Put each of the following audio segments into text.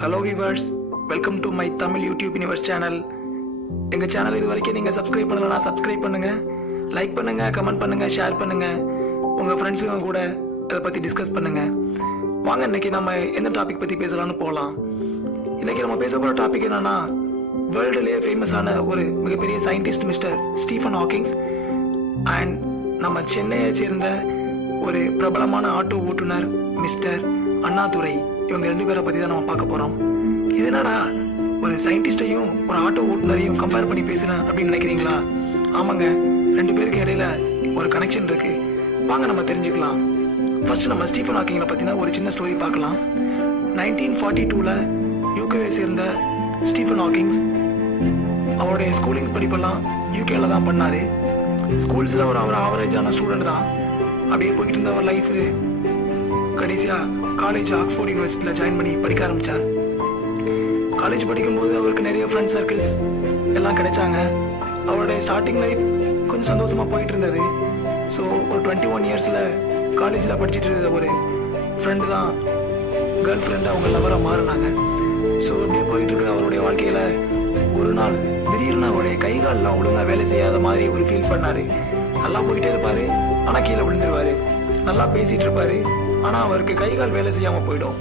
Hello viewers, welcome to my Tamil YouTube universe channel. எங்கள் channel இது வரைக்கும் நீங்கள் சப்ஸ்கிரைப் பண்ணலன்னா சப்ஸ்கிரைப் பண்ணுங்கள், லைக் பண்ணுங்கள், கமெண்ட் பண்ணுங்கள், ஷேர் பண்ணுங்கள், உங்கள் ஃப்ரெண்ட்ஸுங்க கூட இதை பற்றி டிஸ்கஸ் பண்ணுங்கள். வாங்க இன்றைக்கி நம்ம எந்த டாபிக் பற்றி பேசலாம்னு போகலாம். இன்றைக்கி நம்ம பேச போகிற டாபிக் என்னன்னா, வேர்ல்டுலேயே ஃபேமஸான ஒரு மிகப்பெரிய scientist mister Stephen Hawkings and நம்ம சென்னையை சேர்ந்த ஒரு பிரபலமான ஆட்டோ ஓட்டுநர் மிஸ்டர் அண்ணாதுரை, இவங்க ரெண்டு பேரை பற்றி தான் நம்ம பார்க்க போகிறோம். இது என்னடா ஒரு சயின்டிஸ்டையும் ஒரு ஆட்டோ ஓட்டுநரையும் கம்பேர் பண்ணி பேசுகிறேன் அப்படின்னு நினைக்கிறீங்களா? ஆமாங்க, ரெண்டு பேருக்கு இடையில ஒரு கனெக்ஷன் இருக்கு. வாங்க நம்ம தெரிஞ்சுக்கலாம். ஃபர்ஸ்ட் நம்ம ஸ்டீஃபன் ஹாக்கிங்கை பற்றின ஒரு சின்ன ஸ்டோரி பார்க்கலாம். 1942 யூகேவை சேர்ந்த ஸ்டீஃபன் ஹாக்கிங்ஸ் அவருடைய ஸ்கூலிங்ஸ் படிப்பெல்லாம் யூகேல தான் பண்ணாரு. ஸ்கூல்ஸில் அவர் ஆவரேஜான ஸ்டூடெண்ட் தான். அப்படியே போய்கிட்டு இருந்த அவர் லைஃப் கடைசியாக காலேஜ் ஆக்ஸ்போர்ட் யூனிவர்சிட்டியில் ஜாயின் பண்ணி படிக்க ஆரம்பித்தார். காலேஜ் படிக்கும்போது அவருக்கு நிறைய ஃப்ரெண்ட் சர்க்கிள்ஸ் எல்லாம் கிடைச்சாங்க. அவருடைய ஸ்டார்டிங் லைஃப் கொஞ்சம் சந்தோஷமாக போயிட்டு இருந்தது. ஸோ ஒரு 21 இயர்ஸில் காலேஜில் படிச்சுட்டு இருந்த ஒரு ஃப்ரெண்டு தான் கேர்ள் ஃப்ரெண்டு, அவங்க லவராக மாறினாங்க. ஸோ அப்படியே போயிட்டு இருக்கிற அவருடைய வாழ்க்கையில் ஒரு நாள் திடீர்னு அவருடைய கைகாலெலாம் ஒழுங்காக வேலை செய்யாத மாதிரி ஒரு ஃபீல் பண்ணார். நல்லா போயிட்டே இருப்பார், ஆனால் கீழே விழுந்துருவார். நல்லா பேசிகிட்டு இருப்பார், ஆனால் அவருக்கு கைகால் வேலை செய்யாமல் போயிடும்.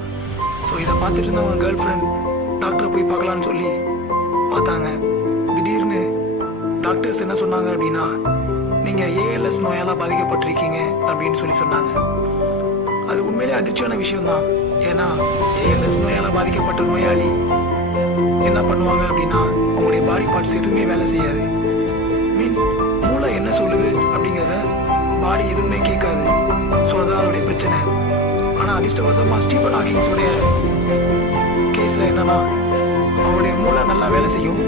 ஸோ இதை பார்த்துட்டு இருந்த அவங்க கேர்ள் ஃப்ரெண்ட் டாக்டரை போய் பார்க்கலான்னு சொல்லி பார்த்தாங்க. திடீர்னு டாக்டர்ஸ் என்ன சொன்னாங்க அப்படின்னா, நீங்கள் ஏஎல்எஸ் நோயால் பாதிக்கப்பட்டிருக்கீங்க அப்படின்னு சொல்லி சொன்னாங்க. அது உண்மையிலே அதிர்ச்சியான விஷயம்தான். ஏன்னா ஏஎல்எஸ் நோயால் பாதிக்கப்பட்ட நோயாளி என்ன பண்ணுவாங்க அப்படின்னா, அவங்களுடைய பாடி பார்ட்ஸ் எதுவுமே வேலை செய்யாது. மீன்ஸ் மூளை என்ன சொல்லுது அப்படிங்கிறத பாடி எதுவுமே கேட்காது. ஸோ அதுதான் அவருடைய பிரச்சனை. ஆனால் அதிர்ஷ்டவசமாக ஸ்டீஃபன் ஹாக்கிங்ஸோடைய கேஸில் என்னன்னா, அவருடைய மூளை நல்லா வேலை செய்யும்,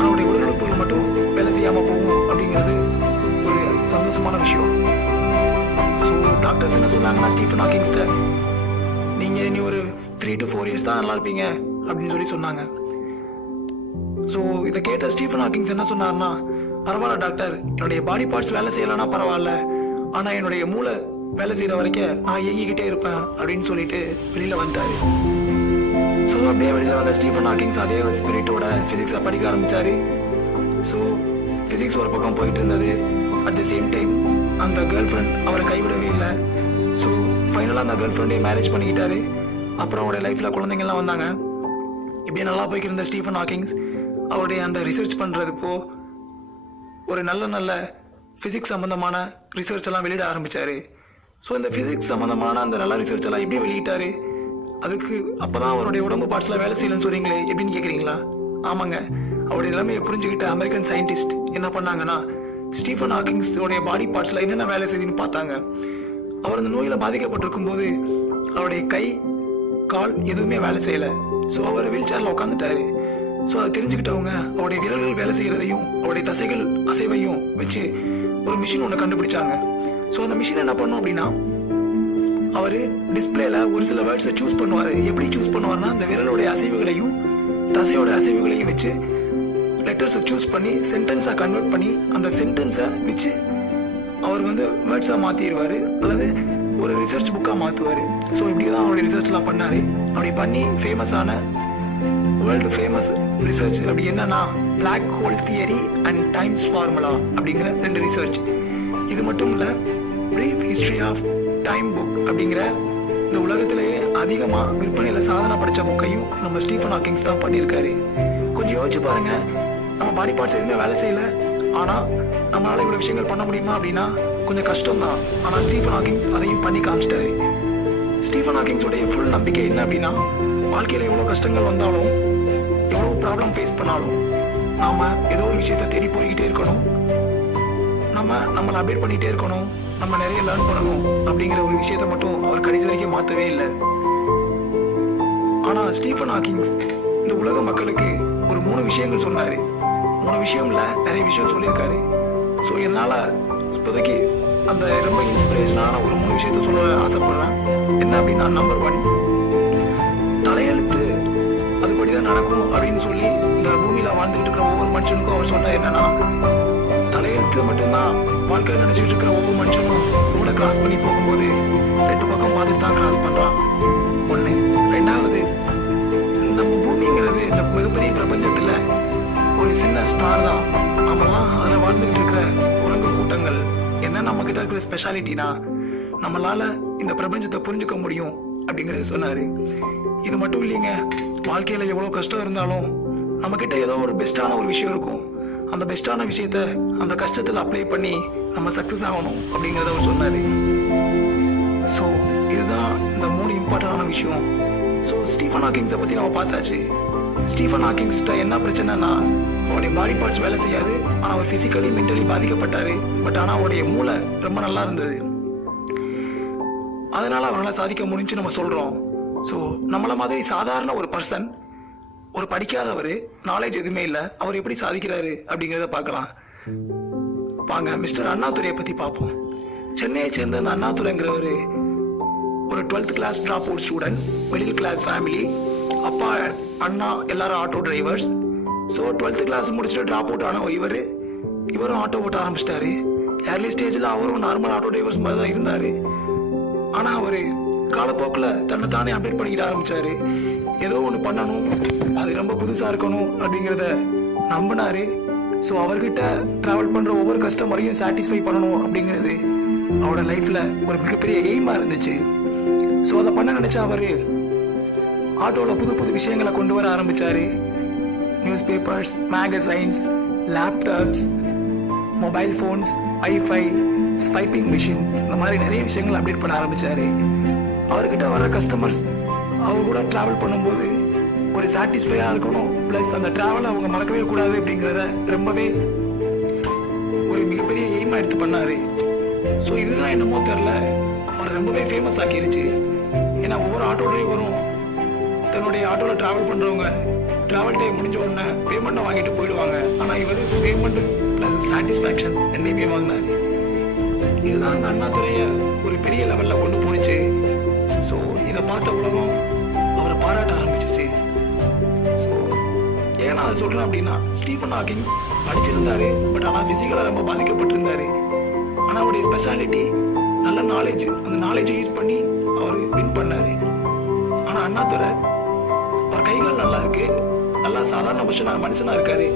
அவருடைய உடலுறுப்புகள் மட்டும் வேலை செய்யாமல் போகும் அப்படிங்கிறது ஒரு சந்தோஷமான விஷயம். ஸோ டாக்டர்ஸ் என்ன சொன்னாங்கன்னா, ஸ்டீஃபன் ஹாக்கிங்ஸ்ட நீங்கள் இனி ஒரு 3 to 4 இயர்ஸ் தான் நல்லா இருப்பீங்க அப்படின்னு சொல்லி சொன்னாங்க. ஸோ இதை கேட்ட ஸ்டீஃபன் ஹாக்கிங்ஸ் என்ன சொன்னார்னா, பரவாயில்ல டாக்டர், என்னுடைய பாடி பார்ட்ஸ் வேலை செய்யலைன்னா பரவாயில்ல, ஆனால் என்னுடைய மூளை வேலை செய்கிற வரைக்கும் நான் இயங்கிக்கிட்டே இருப்பேன் அப்படின்னு சொல்லிட்டு வெளியில் வந்துட்டாரு. ஸோ அப்படியே வெளியில் வந்த ஸ்டீஃபன் ஹாக்கிங்ஸ் அதே ஸ்பிரிட்டோட ஃபிசிக்ஸை படிக்க ஆரம்பித்தார். ஸோ ஃபிசிக்ஸ் ஒரு பக்கம் போயிட்டு இருந்தது. அட் த சேம் டைம் அந்த கேர்ள் ஃப்ரெண்ட் அவரை கைவிடவே இல்லை. ஸோ ஃபைனலாக அந்த கேர்ள் ஃப்ரெண்டே மேரேஜ் பண்ணிக்கிட்டாரு. அப்புறம் அவருடைய லைஃப்பில் குழந்தைங்கள்லாம் வந்தாங்க. இப்படியே நல்லா போய்க்கிட்டு இருந்த ஸ்டீஃபன் ஹாக்கிங்ஸ் அவருடைய அந்த ரிசர்ச் பண்ணுறதுப்போ ஒரு நல்ல ஃபிசிக்ஸ் சம்மந்தமான ரிசர்ச் எல்லாம் வெளியிட ஆரம்பித்தார். ஸோ இந்த ஃபிசிக்ஸ் சம்மந்தமான அந்த நல்ல ரிசர்ச் எல்லாம் எப்படி வெளியிட்டார்? அதுக்கு அப்போ தான் அவருடைய உடம்பு பார்ட்ஸில் வேலை செய்யலன்னு சொல்கிறீங்களே எப்படின்னு கேட்குறீங்களா? ஆமாங்க, அவருடைய நிலைமையை புரிஞ்சுக்கிட்ட அமெரிக்கன் சயின்டிஸ்ட் என்ன பண்ணாங்கன்னா, ஸ்டீஃபன் ஹாக்கிங்ஸோடைய பாடி பார்ட்ஸில் என்னென்ன வேலை செய்யுதுன்னு பார்த்தாங்க. அவர் அந்த நோயில் பாதிக்கப்பட்டிருக்கும் போது அவருடைய கை கால் எதுவுமே வேலை செய்யலை. ஸோ அவர் வீல் சேரில் உட்காந்துட்டாரு. ஸோ அதை தெரிஞ்சுக்கிட்டவங்க அவருடைய விரல்கள் வேலை செய்கிறதையும் அவருடைய தசைகள் அசைவையும் வச்சு ஒரு மிஷின் ஒன்று கண்டுபிடிச்சாங்க. ஸோ அந்த மிஷின் என்ன பண்ணும் அப்படின்னா, அவர் டிஸ்பிளேல ஒரு சில வேர்ட்ஸை சூஸ் பண்ணுவார். எப்படி சூஸ் பண்ணுவார்னா, அந்த விரலுடைய அசைவுகளையும் தசையோட அசைவுகளையும் வச்சு லெட்டர்ஸை சூஸ் பண்ணி சென்டென்ஸாக கன்வெர்ட் பண்ணி அந்த சென்டென்ஸை வச்சு அவர் வேர்ட்ஸாக மாற்றிடுவார் அல்லது ஒரு ரிசர்ச் புக்காக மாற்றுவார். ஸோ இப்படி தான் அவருடைய ரிசர்ச்லாம் பண்ணார். அப்படி பண்ணி ஃபேமஸான வேர்ல்டு ஃபேமஸ் ரிசர்ச் அப்படி என்னன்னா, black hole theory and times formula அப்படிங்கிற 2 ரிசர்ச். இது மட்டும் இல்லை, brief history of time book அப்படிங்கிற இந்த உலகத்திலேயே அதிகமாக விற்பனையில் சாதனை படித்த புக்கையும் நம்ம ஸ்டீஃபன் ஹாக்கிங்ஸ் தான் பண்ணியிருக்காரு. கொஞ்சம் யோசிச்சு பாருங்க, நம்ம பாடி பார்ட்ஸ் எதுவுமே வேலை செய்யலை, ஆனால் நம்மளால இவ்வளோ விஷயங்கள் பண்ண முடியுமா அப்படின்னா கொஞ்சம் கஷ்டம் தான். ஆனால் ஸ்டீஃபன் ஹாக்கிங்ஸ் அதையும் பண்ணி காமிச்சிட்டாரு. ஸ்டீஃபன் ஹாக்கிங்ஸோடைய ஃபுல் நம்பிக்கை என்ன அப்படின்னா, வாழ்க்கையில் எவ்வளோ கஷ்டங்கள் வந்தாலும் எவ்வளோ ப்ராப்ளம் ஃபேஸ் பண்ணாலும் நாம் ஏதோ ஒரு விஷயத்தை தேடி போய்கிட்டே இருக்கணும், நம்மளை அப்டேட் பண்ணிகிட்டே இருக்கணும், நம்ம நிறைய லேர்ன் பண்ணணும் அப்படிங்கிற ஒரு விஷயத்தை மட்டும் அவர் கடைசி வரைக்கும் மாற்றவே இல்லை. ஆனால் ஸ்டீஃபன் ஹாக்கிங்ஸ் இந்த உலக மக்களுக்கு ஒரு 3 விஷயங்கள் சொன்னார். 3 விஷயம் இல்லை, நிறைய விஷயம் சொல்லியிருக்காரு. ஸோ என்னால் இப்போதைக்கு அந்த ரொம்ப இன்ஸ்பிரேஷனான ஒரு 3 விஷயத்த சொல்ல ஆசைப்படுறேன். என்ன அப்படின்னா, நம்பர் 1, தலையெழுத்து அதுபடிதான் நடக்கும் அப்படின்னு சொல்லி இந்த பூமியில வாழ்ந்துகிட்டு இருக்கிற ஒவ்வொரு மனுஷனுக்கும் அவர் சொன்ன என்னன்னா, தலையெழுத்து மட்டும்தான் வாழ்க்கையில் நினைச்சிட்டு இருக்கிற ஒவ்வொரு மனுஷனும் ரோட கிராஸ் பண்ணி போகும்போது 2 பக்கம் பார்த்துட்டு தான் கிராஸ் பண்றான். 1. 2வது, இந்த சின்ன ஸ்டார் தான். நம்மலாம் அதில் வாழ்ந்துகிட்டு இருக்கிற குரங்கு கூட்டங்கள். என்ன நம்ம கிட்ட இருக்கிற ஸ்பெஷாலிட்டினா நம்மளால இந்த பிரபஞ்சத்தை புரிஞ்சுக்க முடியும் அப்படிங்கறத சொன்னாரு. இது மட்டும் இல்லைங்க, வாழ்க்கையில எவ்வளவு கஷ்டம் இருந்தாலும் நம்ம கிட்ட ஏதோ ஒரு பெஸ்டான ஒரு விஷயம் இருக்கும். அந்த பெஸ்டான விஷயத்த அந்த கஷ்டத்துல அப்ளை பண்ணி நம்ம சக்சஸ் ஆகணும் அப்படிங்கறத அவர் சொன்னாரு. ஸோ இதுதான் இந்த 3 இம்பார்ட்டன்டான விஷயம். ஸோ ஸ்டீஃபன் ஹாக்கிங்ஸை பத்தி நம்ம பார்த்தாச்சு. ஸ்டீஃபன் ஹாக்கிங்ஸ்ட என்ன பிரச்சனைனா அவருடைய பாடி பார்ட்ஸ் வேலை செய்யாது. ஆனால் அவர் பிசிக்கலி மென்டலி பாதிக்கப்பட்டாரு. பட் ஆனால் அவருடைய மூளை ரொம்ப நல்லா இருந்தது. அதனால அவரால் சாதிக்க முடிஞ்சுன்னு நம்ம சொல்றோம். ஸோ நம்மள மாதிரி சாதாரண ஒரு பர்சன், ஒரு படிக்காதவர், நாலேஜ் எதுவுமே இல்லை, அவர் எப்படி சாதிக்கிறாரு அப்படிங்கிறத பார்க்கலாம். வாங்க மிஸ்டர் அண்ணாதுரையை பத்தி பார்ப்போம். சென்னையை சேர்ந்த அந்த அண்ணாதுரைங்கிறவர் ஒரு 12th class drop out student, middle class family. அப்பா அண்ணா எல்லாரும் auto drivers. So 12th class முடிச்சுட்டு டிராப் அவுட் ஆன இவரும் ஆட்டோ ஓட்ட ஆரம்பிச்சிட்டாரு. ஏர்லி ஸ்டேஜில் அவரும் நார்மல் ஆட்டோ டிரைவர்ஸ் மாதிரி தான் இருந்தாரு. ஆனா அவரு காலப்போக்கில் தன்னை தானே அப்டேட் பண்ணிக்கிட ஆரம்பிச்சாரு. ஏதோ ஒன்று பண்ணணும், அது ரொம்ப புதுசா இருக்கணும் அப்படிங்கிறத நம்பினாரு. ஸோ அவர்கிட்ட டிராவல் பண்ற ஒவ்வொரு கஸ்டமரையும் சாட்டிஸ்ஃபை பண்ணணும் அப்படிங்கிறது அவரோட லைஃப்ல ஒரு மிகப்பெரிய எய்மா இருந்துச்சு. ஸோ அதை பண்ண நினைச்சா அவரு ஆட்டோல புது புது விஷயங்களை கொண்டு வர ஆரம்பிச்சாரு. News papers, magazines, laptops, mobile phones, wifi, swiping machine, இந்த மாதிரி நிறைய விஷயங்கள் அப்டேட் பண்ண ஆரம்பிச்சாரு. அவர்கிட்ட வர கஸ்டமர்ஸ் அவர் கூட டிராவல் பண்ணும்போது ஒரு சாட்டிஸ்ஃபையா இருக்கணும், பிளஸ் அந்த டிராவலை அவங்க மறக்கவே கூடாது அப்படிங்கிறத ரொம்பவே ஒரு மிகப்பெரிய எய்மா எடுத்து பண்ணாரு. ஸோ இதுதான் என்னமோ தெரியல அவர் ரொம்பவே ஃபேமஸ் ஆக்கிருச்சு. ஏன்னா ஒவ்வொரு ஆட்டோ டிரைவரும் தன்னுடைய ஆட்டோவில் டிராவல் பண்றவங்க டிராவல் டைம் முடிஞ்ச உடனே பேமெண்ட்டை வாங்கிட்டு போயிடுவாங்க. ஆனால் இவர் பேமெண்ட் பிளஸ் சாட்டிஸ்ஃபேக்ஷன் ரெண்டையுமே வாங்கினாரு. இதுதான் அந்த அண்ணாதுரைய ஒரு பெரிய லெவல்ல கொண்டு போனிச்சு. ஸோ இதை பார்த்த உலகம் அவரை பாராட்ட ஆரம்பிச்சிச்சு. ஸோ ஏன்னா அதை சொல்றேன் அப்படின்னா, ஸ்டீஃபன் ஹாக்கிங்ஸ் படிச்சிருந்தாரு, பட் ஆனால் பிசிக்கலாக ரொம்ப பாதிக்கப்பட்டிருந்தாரு. ஆனால் அவருடைய ஸ்பெஷாலிட்டி நல்ல நாலேஜ். அந்த நாலேஜை யூஸ் பண்ணி அவர் வின் பண்ணாரு. ஆனால் அண்ணாதுரை அவர் கைகள் நல்லா இருக்கு, நல்லா சாதாரண மனுஷனா இருக்காரு.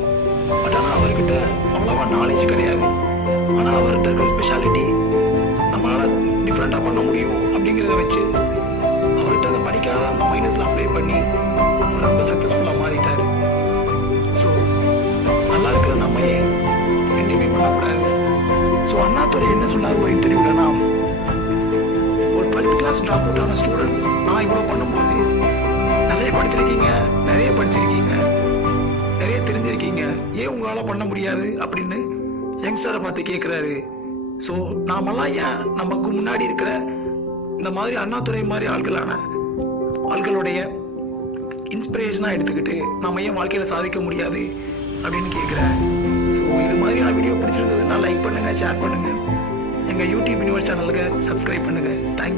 பட் ஆனால் அவர்கிட்ட அவ்வளவா நாலேஜ் கிடையாது. ஆனால் அவர்கிட்ட இருக்கிற ஸ்பெஷாலிட்டி நம்மளால டிஃப்ரெண்டா பண்ண முடியும் அப்படிங்கிறத வச்சு அவர்கிட்ட அதை படிக்காத அந்த மைனஸ்ல அப்ளை பண்ணி ரொம்ப சக்சஸ்ஃபுல்லா மாறிட்டாரு. ஸோ நல்லா இருக்கிற நம்ம ஏன் ரெண்டுமே பண்ணக்கூடாது? ஸோ அண்ணாதுரை என்ன சொன்னார் ஒரு இன்டர்வியூலனா, ஒரு 12th கிளாஸ் டிராப் அவுட் ஆன ஸ்டூடெண்ட் நான் இவ்வளோ பண்ணும்போது நிறைய படிச்சிருக்கீங்க, நிறைய தெரிஞ்சிருக்கீங்க, ஏன் உங்களால பண்ண முடியாது அப்படின்னு யங்ஸ்டரை பார்த்து கேட்கிறாரு. ஸோ நாமெல்லாம் ஏன் நமக்கு முன்னாடி இருக்கிற இந்த மாதிரி அண்ணாதுரை மாதிரி ஆட்களுடைய இன்ஸ்பிரேஷனா எடுத்துக்கிட்டு நம்ம ஏன் வாழ்க்கையில சாதிக்க முடியாது அப்படின்னு கேட்கிறேன். ஸோ இது மாதிரியான வீடியோ பிடிச்சிருந்ததுன்னா லைக் பண்ணுங்க, ஷேர் பண்ணுங்க, எங்க யூடியூப் யூனிவர்ஸ் சேனலுக்கு சப்ஸ்கிரைப் பண்ணுங்க. தேங்க்யூ.